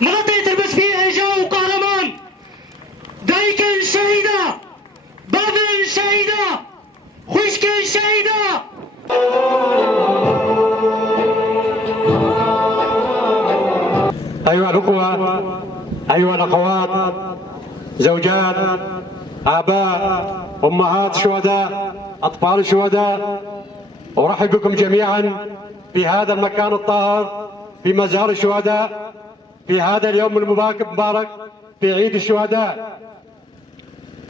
منطقة المسفية جو قهرمان دايكن شهيدة بابن شهيدة خشكن شهيدة. أيها الأخوة، أيها الأخوات، زوجات، آباء، أمهات الشهداء، أطفال الشهداء، أرحب بكم جميعا في هذا المكان الطاهر في مزار الشهداء في هذا اليوم المبارك في عيد الشهداء.